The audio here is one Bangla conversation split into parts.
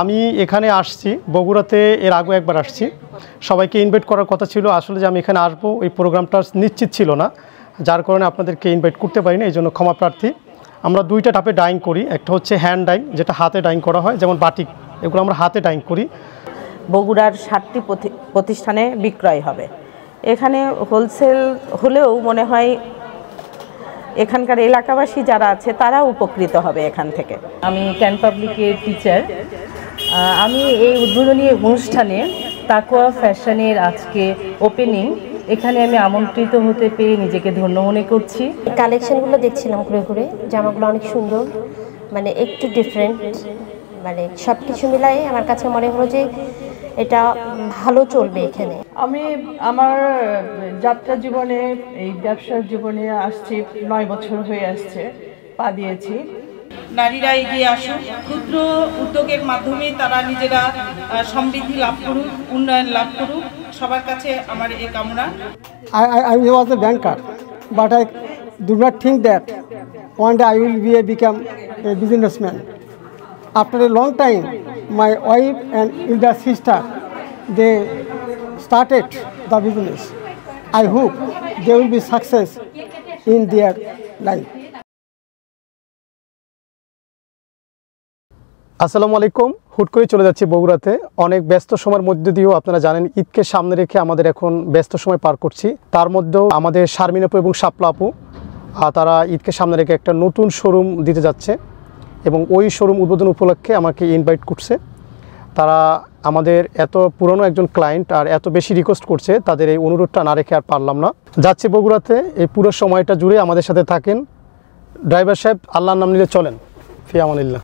আমি এখানে আসছি বগুড়াতে এর আগে একবার আসছি সবাইকে ইনভাইট করার কথা ছিল আসলে যে আমি এখানে আসবো এই প্রোগ্রামটা নিশ্চিত ছিল না যার কারণে আপনাদেরকে ইনভাইট করতে পারিনি এইজন্য ক্ষমা প্রার্থী আমরা দুইটা টাইপে ডাইং করি একটা হচ্ছে হ্যান্ড ডাইং যেটা হাতে ডাইং করা হয় যেমন বাটিক এগুলো আমরা হাতে ডাইং করি বগুড়ার 7টি প্রতিষ্ঠানে বিক্রয় হবে এখানে হোলসেল হলেও মনে হয় এখানকার এলাকাবাসী যারা আছে তারা উপকৃত হবে এখান থেকে আমি ক্যান পাবলিকের টিচার আমি এই উদ্বোধনী অনুষ্ঠানে তাকওয়া ফ্যাশনের আজকে ওপেনিং এখানে আমি আমন্ত্রিত হতে পেরে নিজেকে ধন্য মনে করছি কালেকশনগুলো দেখছিলাম ঘুরে ঘুরে জামাগুলো অনেক সুন্দর মানে একটু ডিফারেন্ট মানে সব কিছু মিলাই আমার কাছে মনে হলো যে এটা ভালো চলবে এখানে আমি আমার যাত্রা জীবনে এই ব্যবসার জীবনে আসছি 9 বছর হয়ে আসছে পা দিয়েছি নারীরা এগিয়ে আসুক ক্ষুদ্র উদ্যোগের মাধ্যমে তারা নিজেরা সমৃদ্ধি লাভ করুক উন্নয়ন লাভ করুক সবার কাছে আমার এই কামনা I was a banker but I do not think that one day I will become a businessman. After a long time my wife and elder sister they started the business. I hope they will be success in their life. আসসালামু আলাইকুম হুট করে চলে যাচ্ছি বগুড়াতে অনেক ব্যস্ত সময়ের মধ্যে দিয়েও আপনারা জানেন ঈদকে সামনে রেখে আমাদের এখন ব্যস্ত সময় পার করছি তার মধ্যেও আমাদের শারমিন আপু এবং শাপলা আপু তারা ঈদকে সামনে রেখে একটা নতুন শোরুম দিতে যাচ্ছে এবং ওই শোরুম উদ্বোধন উপলক্ষে আমাকে ইনভাইট করছে তারা আমাদের এত পুরনো একজন ক্লায়েন্ট আর এত বেশি রিকোয়েস্ট করছে তাদের এই অনুরোধটা না রেখে আর পারলাম না যাচ্ছি বগুড়াতে এই পুরো সময়টা জুড়ে আমাদের সাথে থাকেন ড্রাইভার সাহেব আল্লাহর নাম নিলে চলেন ফি আমানিল্লাহ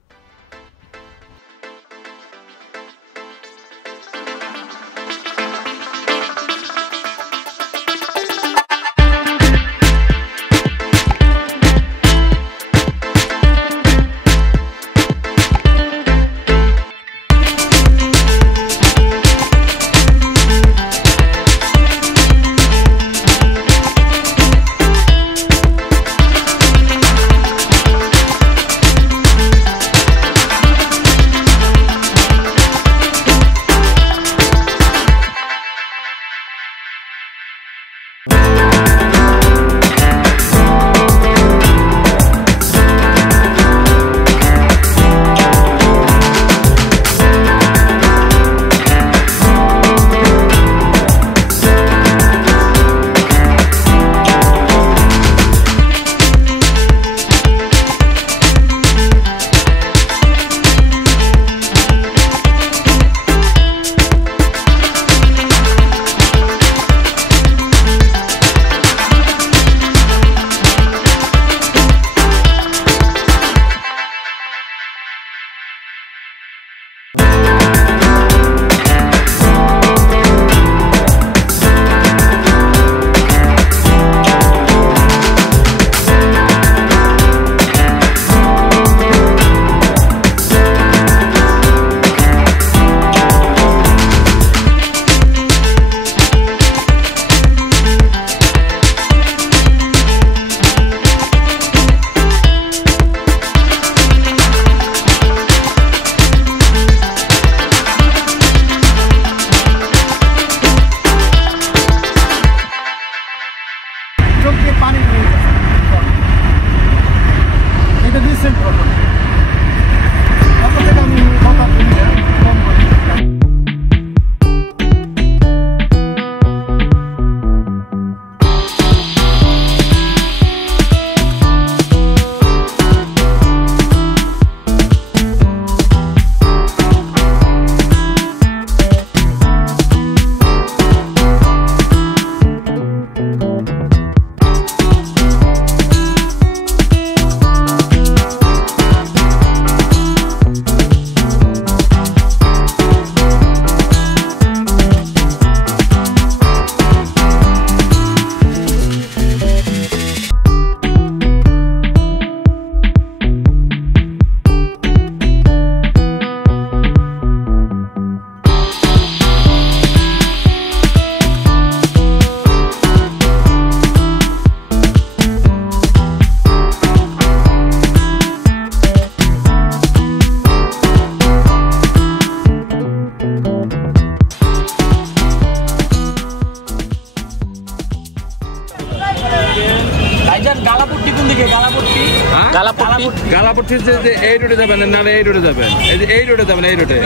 গালাপট্টি যে এই রোডে যাবেন না এই রোডে যাবেন, এই রোডে যাবেন, এই রোডে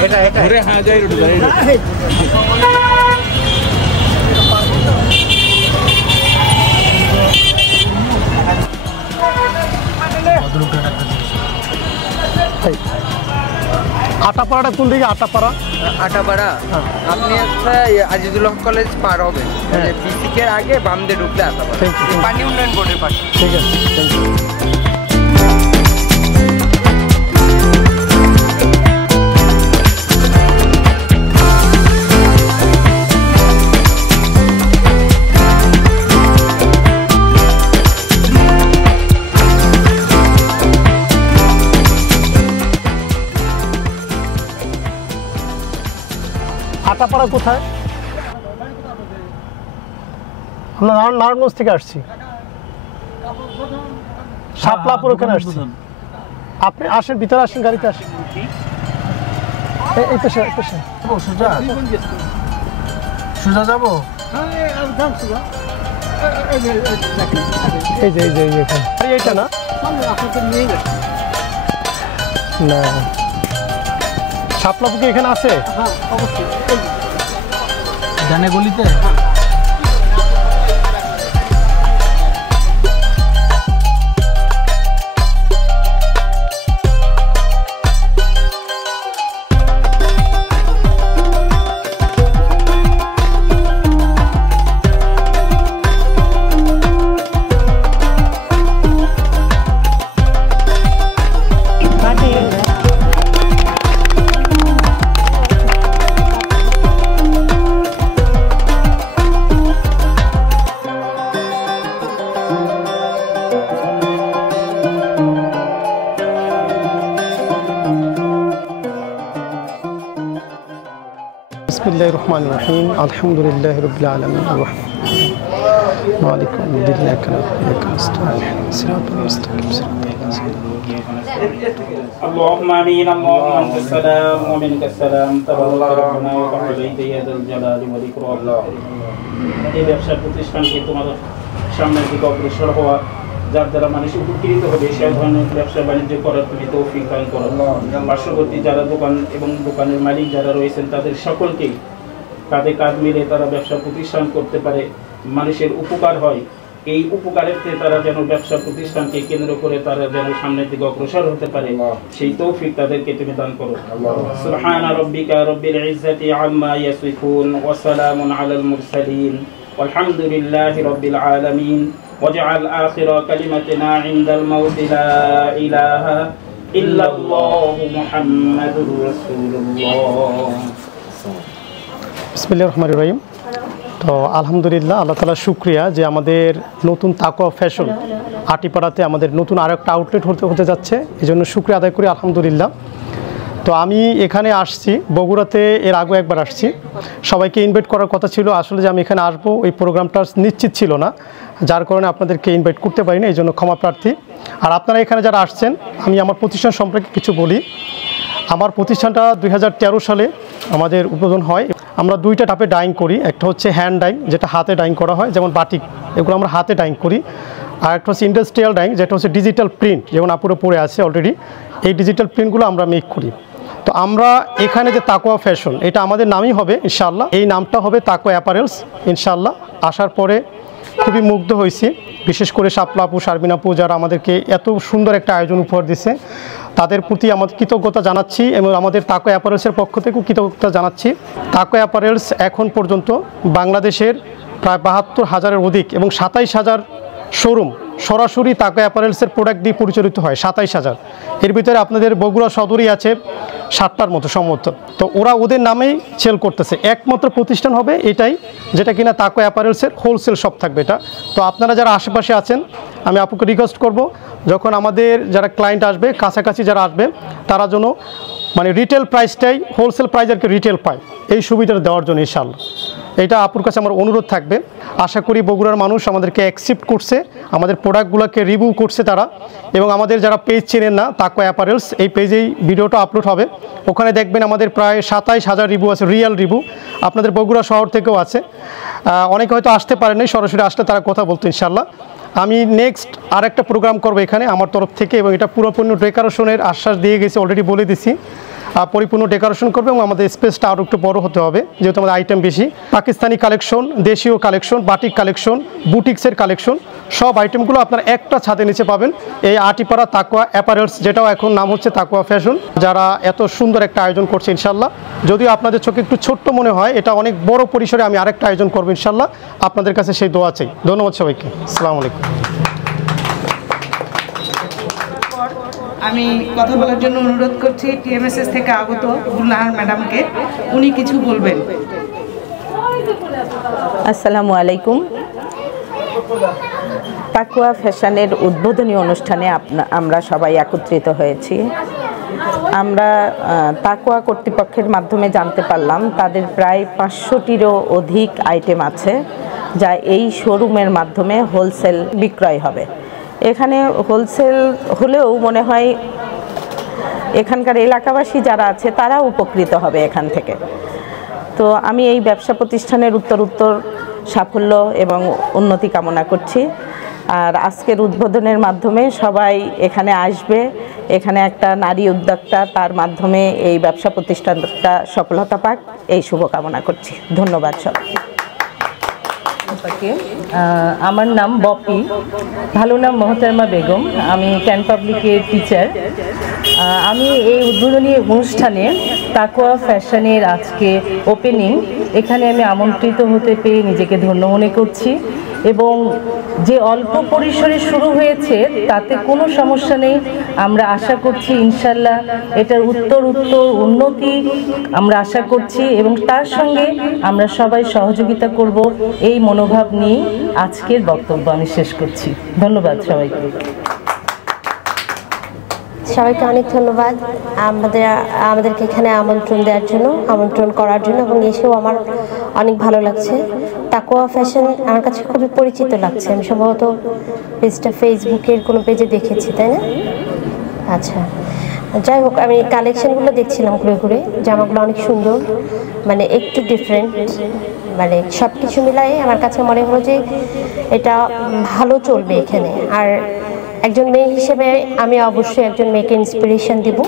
ঘুরে, হ্যাঁ এই রোডে যাবেন, এই রোডে। আটাপাড়াটা কোন দিকে? আটাপাড়া আপনি একটা আজিজুল হক কলেজ পার হবেন, বিসিকের আগে বাম দিয়ে ঢুকলে আটাপাড়া, পানি উন্নয়ন বোর্ডের পাশে। ঠিক আছে, থ্যাংক ইউ। আটাপাড়া কোথায়? আমরা নারায়ণগঞ্জ থেকে আসছি, শাপলাপুর ওখানে আসছি। আপনি আসেন, ভিতরে আসেন, গাড়িতে আসেন। এই পেশা সোজা যাবো, এই যে এখানে এইটা না না শাপলাপুর কি এখানে আছে? জানে গলিতে। বিসমিল্লাহির রহমানির রহিম, আলহামদুলিল্লাহি রাব্বিল আলামিন, মালিক ইয়াউমিদ্দিন, ইয়্যাকা না'বুদু ওয়া ইয়্যাকা নাস্তাঈন, সিরাতাল মুস্তাকিম, اللهم آمين. اللهم أنت السلام ومنك السلام، تبارك ربنا وتعالى يا ذا الجلال والإكرام। এই ব্যবসা প্রতিষ্ঠানকে তোমার সামনের দিকে অগ্রসর হওয়া, যার দ্বারা মানুষ উপকৃত হবে সে ধরনের ব্যবসা বাণিজ্য করার তুমি তৌফিক দান করো। পার্শ্ববর্তী যারা দোকান এবং দোকানের মালিক যারা রয়েছেন তাদের সকলকেই কাঁধে কাঁধ মিলে তারা ব্যবসা প্রতিষ্ঠান করতে পারে, মানুষের উপকার হয়, এই উপকারের তারা যেন ব্যবসা প্রতিষ্ঠানকে কেন্দ্র করে তারা যেন সামনের দিকে অগ্রসর হতে পারে সেই তৌফিক তাদেরকে তুমি দান করো। সুবহানা রাব্বিকা রাব্বিল ইজ্জাতি আম্মা ইয়াসিফুন ওয়া সালামুন আলাল মুরসালিন ওয়ালহামদুলিল্লাহি রাব্বিল আলামিন। ওয়াজআল আখিরা কালিমাতিনা ইনদাল মাউতি লা ইলাহা ইল্লাল্লাহু মুহাম্মাদুর রাসূলুল্লাহ। বিসমিল্লাহির রহমানির রহিম। তো আলহামদুলিল্লাহ, আল্লাহ তাআলার শুকরিয়া যে আমাদের নতুন তাকওয়া ফ্যাশন আটিপাড়াতে আমাদের নতুন আরও একটা আউটলেট হতে যাচ্ছে, এই জন্য শুকরিয়া আদায় করি আলহামদুলিল্লাহ। তো আমি এখানে আসছি, বগুড়াতে এর আগে একবার আসছি, সবাইকে ইনভাইট করার কথা ছিল, আসলে যে আমি এখানে আসবো এই প্রোগ্রামটা নিশ্চিত ছিল না, যার কারণে আপনাদেরকে ইনভাইট করতে পারিনি, এই জন্য ক্ষমা প্রার্থী। আর আপনারা এখানে যারা আসছেন, আমি আমার প্রতিষ্ঠান সম্পর্কে কিছু বলি। আমার প্রতিষ্ঠানটা 2013 সালে আমাদের উদ্বোধন হয়। আমরা দুইটা টাইপে ডাইং করি, একটা হচ্ছে হ্যান্ড ডাইং যেটা হাতে ডাইং করা হয়, যেমন বাটিক এগুলো আমরা হাতে ডাইং করি, আর একটা হচ্ছে ইন্ডাস্ট্রিয়াল ডাইং যেটা হচ্ছে ডিজিটাল প্রিন্ট, যেমন আপুরে পড়ে আছে অলরেডি, এই ডিজিটাল প্রিন্টগুলো আমরা মেক করি। তো আমরা এখানে যে তাকওয়া ফ্যাশন, এটা আমাদের নামই হবে ইনশাআল্লাহ, এই নামটা হবে তাকওয়া অ্যাপারেলস ইনশাআল্লাহ। আসার পরে খুবই মুগ্ধ হয়েছি, বিশেষ করে শাপলা আপু, শারমিন আপু যারা আমাদেরকে এত সুন্দর একটা আয়োজন উপহার দিচ্ছে, তাদের প্রতি আমাদের কৃতজ্ঞতা জানাচ্ছি এবং আমাদের তাকওয়া অ্যাপারেলসের পক্ষ থেকেও কৃতজ্ঞতা জানাচ্ছি। তাকওয়া অ্যাপারেলস এখন পর্যন্ত বাংলাদেশের প্রায় 72,000-এর অধিক এবং 27,000 শোরুম সরাসরি তাকওয়া অ্যাপারেলসের প্রোডাক্ট দিয়ে পরিচালিত হয়, 27,000। এর ভিতরে আপনাদের বগুড়া সদরই আছে 7টার মতো সম্ভবত। তো ওরা ওদের নামেই সেল করতেছে, একমাত্র প্রতিষ্ঠান হবে এটাই যেটা কিনা তাকওয়া অ্যাপারেলসের হোলসেল শপ থাকবে এটা। তো আপনারা যারা আশেপাশে আছেন, আমি আপুকে রিকোয়েস্ট করব, যখন আমাদের যারা ক্লায়েন্ট আসবে, কাছাকাছি যারা আসবে, তারা যেন মানে রিটেল প্রাইসটাই হোলসেল প্রাইস আর কি রিটেল পায়, এই সুবিধাটা দেওয়ার জন্য ইনশাআল্লাহ। এটা আপুর কাছে আমার অনুরোধ থাকবে। আশা করি বগুড়ার মানুষ আমাদেরকে অ্যাকসেপ্ট করছে, আমাদের প্রোডাক্টগুলোকে রিভিউ করছে তারা, এবং আমাদের যারা পেজ চেনেন না তাকওয়া অ্যাপারেলস, এই পেজেই ভিডিওটা আপলোড হবে, ওখানে দেখবেন আমাদের প্রায় 27,000 রিভিউ আছে, রিয়েল রিভিউ। আপনাদের বগুড়া শহর থেকেও আছে, অনেকে হয়তো আসতে পারেন নাই, সরাসরি আসলে তারা কথা বলতো ইনশাআল্লাহ। আমি নেক্সট আরেকটা প্রোগ্রাম করব এখানে আমার তরফ থেকে, এবং এটা পুরোপূর্ণ ডেকোরেশনের আশ্বাস দিয়ে গেছি, অলরেডি বলে দিছি। পরিপূর্ণ ডেকোরেশন করবে এবং আমাদের স্পেসটা আরও একটু বড় হতে হবে, যেহেতু আমাদের আইটেম বেশি। পাকিস্তানি কালেকশন, দেশীয় কালেকশন, বাটিক কালেকশন, বুটিক্সের কালেকশন, সব আইটেমগুলো আপনারা একটা ছাদের নিচে পাবেন এই আটিপাড়া তাকওয়া অ্যাপারেলস, যেটাও এখন নাম হচ্ছে তাকওয়া ফ্যাশন, যারা এত সুন্দর একটা আয়োজন করছে ইনশাল্লাহ। যদিও আপনাদের চোখে একটু ছোট্ট মনে হয়, এটা অনেক বড় পরিসরে আমি আরেকটা আয়োজন করবো ইনশাল্লাহ। আপনাদের কাছে সেই দোয়া চাই। ধন্যবাদ সবাইকে। আসসালামু আলাইকুম। আমি কথা বলার জন্য অনুরোধ করছি টিএমএসএস থেকে আগত গুলনাহার ম্যাডামকে, উনি কিছু বলবেন। আসসালামু আলাইকুম। তাকওয়া ফ্যাশনের উদ্বোধনী অনুষ্ঠানে আমরা সবাই একত্রিত হয়েছি। আমরা তাকওয়া কর্তৃপক্ষের মাধ্যমে জানতে পারলাম তাদের প্রায় 500টিরও অধিক আইটেম আছে, যা এই শোরুমের মাধ্যমে হোলসেল বিক্রয় হবে। এখানে হোলসেল হলেও মনে হয় এখানকার এলাকাবাসী যারা আছে তারা উপকৃত হবে এখান থেকে। তো আমি এই ব্যবসা প্রতিষ্ঠানের উত্তর সাফল্য এবং উন্নতি কামনা করছি। আর আজকের উদ্বোধনের মাধ্যমে সবাই এখানে আসবে, এখানে একটা নারী উদ্যোক্তা, তার মাধ্যমে এই ব্যবসা প্রতিষ্ঠানটা সফলতা পাক, এই শুভকামনা করছি। ধন্যবাদ সবাই। আমার নাম বপি, ভালো নাম মোহতারমা বেগম। আমি ক্যান পাবলিকের টিচার। আমি এই উদ্বোধনী অনুষ্ঠানে তাকওয়া ফ্যাশনের আজকে ওপেনিং, এখানে আমি আমন্ত্রিত হতে পেরে নিজেকে ধন্য মনে করছি। এবং যে অল্প পরিসরে শুরু হয়েছে তাতে কোনো সমস্যা নেই। আমরা আশা করছি ইনশাল্লাহ এটার উত্তর উন্নতি আমরা আশা করছি, এবং তার সঙ্গে আমরা সবাই সহযোগিতা করব, এই মনোভাব নিয়ে আজকের বক্তব্য আমি শেষ করছি। ধন্যবাদ সবাইকে। সবাইকে অনেক ধন্যবাদ আমাদেরকে এখানে আমন্ত্রণ করার জন্য, এবং এসেও আমার অনেক ভালো লাগছে। তাকওয়া ফ্যাশন আমার কাছে খুবই পরিচিত লাগছে। আমি সম্ভবত পেজটা ফেসবুকের কোনো পেজে দেখেছি, তাই না? আচ্ছা, যাই হোক, আমি কালেকশনগুলো দেখছিলাম ঘুরে ঘুরে, জামাগুলো অনেক সুন্দর, মানে একটু ডিফারেন্ট, মানে সব কিছু মিলাই আমার কাছে মনে হলো যে এটা ভালো চলবে এখানে। আর একজন মেয়ে হিসেবে আমি অবশ্যই একজন মেয়েকে ইন্সপিরেশন দিব,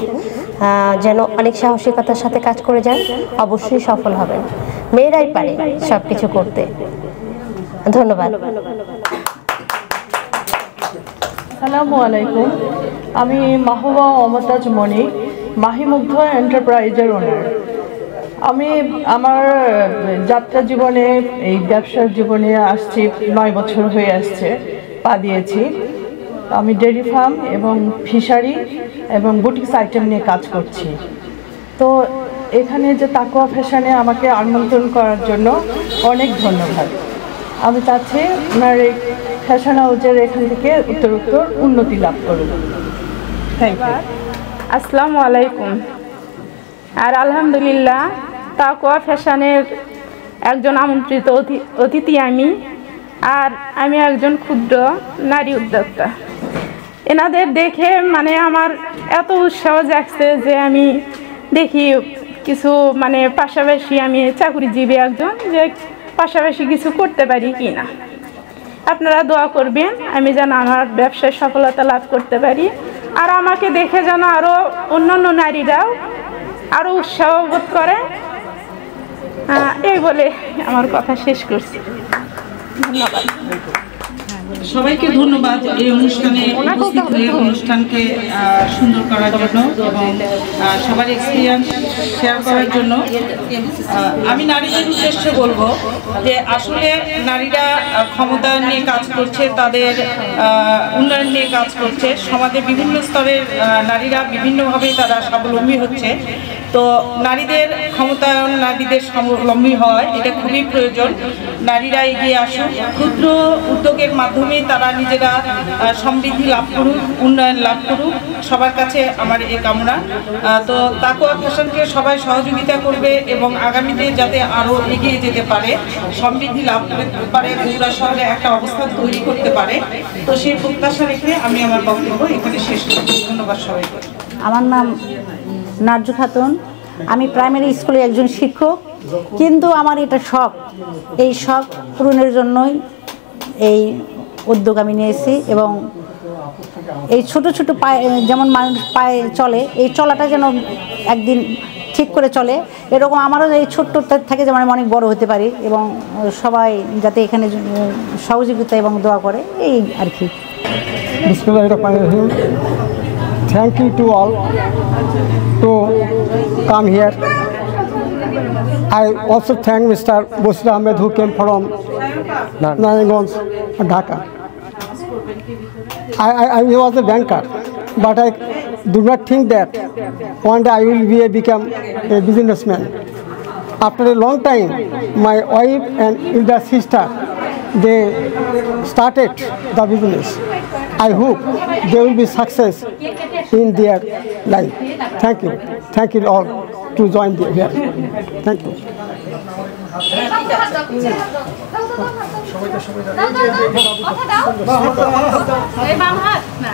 যেন অনেক সাহসিকতার সাথে কাজ করে যান, অবশ্যই সফল হবেন। মেয়েরাই পারে সব কিছু করতে। ধন্যবাদ। আসসালামু আলাইকুম। আমি মাহবুবা মমতাজ মনি, মাহিমুগ্ধ এন্টারপ্রাইজের ওনার। আমি আমার যাত্রা জীবনে, এই ব্যবসার জীবনে আসছি 9 বছর হয়ে আসছে, পা দিয়েছি। আমি ডেয়ারি ফার্ম এবং ফিশারি এবং বুটিক্স আইটেম নিয়ে কাজ করছি। তো এখানে যে তাকওয়া ফ্যাশনে আমাকে আমন্ত্রণ করার জন্য অনেক ধন্যবাদ। আমি চাচ্ছি ওনার এই ফ্যাশন হাউসের এখান থেকে উত্তর উন্নতি লাভ করুন। Thank you. আসসালামু আলাইকুম। আর আলহামদুলিল্লাহ, তাকওয়া ফ্যাশনের একজন আমন্ত্রিত অতিথি আমি, আর আমি একজন ক্ষুদ্র নারী উদ্যোক্তা। এনাদের দেখে মানে আমার এত উৎসাহ জাগছে যে আমি দেখি কিছু মানে পাশাপাশি, আমি চাকরিজীবী একজন, যে পাশাপাশি কিছু করতে পারি কি না। আপনারা দোয়া করবেন আমি যেন আমার ব্যবসায় সফলতা লাভ করতে পারি, আর আমাকে দেখে যেন আরও অন্যান্য নারীরাও আরও উৎসাহ বোধ করে। এই বলে আমার কথা শেষ করছি। ধন্যবাদ সবাইকে। ধন্যবাদ এই অনুষ্ঠানে উপস্থিত হয়ে অনুষ্ঠানকে সুন্দর করার জন্য এবং সবার এক্সপিরিয়েন্স শেয়ার করার জন্য। আমি নারীদের উদ্দেশ্যে বলবো যে আসলে নারীরা ক্ষমতায়ন নিয়ে কাজ করছে, তাদের উন্নয়ন নিয়ে কাজ করছে। সমাজে বিভিন্ন স্তরের নারীরা বিভিন্নভাবে তারা স্বাবলম্বী হচ্ছে। তো নারীদের ক্ষমতায়ন, নারীদের স্বাবলম্বী হয়, এটা খুবই প্রয়োজন। নারীরা এগিয়ে আসুক, ক্ষুদ্র উদ্যোগের মাধ্যমে তারা নিজেরা সমৃদ্ধি লাভ করুক, উন্নয়ন লাভ করুক, সবার কাছে আমার এই কামনা। তো তাকওয়া ফ্যাশনকে সবাই সহযোগিতা করবে এবং আগামীতে যাতে আরও এগিয়ে যেতে পারে, সমৃদ্ধি লাভ করতে পারে, বগুড়া শহরে একটা অবস্থান তৈরি করতে পারে। তো সেই প্রত্যাশা রেখে আমি আমার বক্তব্য এখানে শেষ করছি। ধন্যবাদ সবাইকে। আমার নাম নার্জু খাতুন, আমি প্রাইমারি স্কুলে একজন শিক্ষক, কিন্তু আমার এটা শখ, এই শখ পূরণের জন্যই এই উদ্যোগ আমি নিয়েছি এবং এই ছোট ছোট পায়ে যেমন মানুষ পায়ে চলে এই চলাটা যেন একদিন ঠিক করে চলে এরকম আমারও এই ছোট্ট থেকে যেমন আমি অনেক বড় হতে পারি এবং সবাই যাতে এখানে সহযোগিতা এবং দোয়া করে এই আর কি। Bismillahirrahmanirrahim. Thank you to all to come here. I also thank Mr. Bashir Ahmed who came from Narayanganj, Dhaka. I was a banker, but I do not think that one day I will become a businessman. After a long time, my wife and elder sister, they started the business. I hope they will be success in their life. Thank you all to join here. Thank you. এই বাম হাত না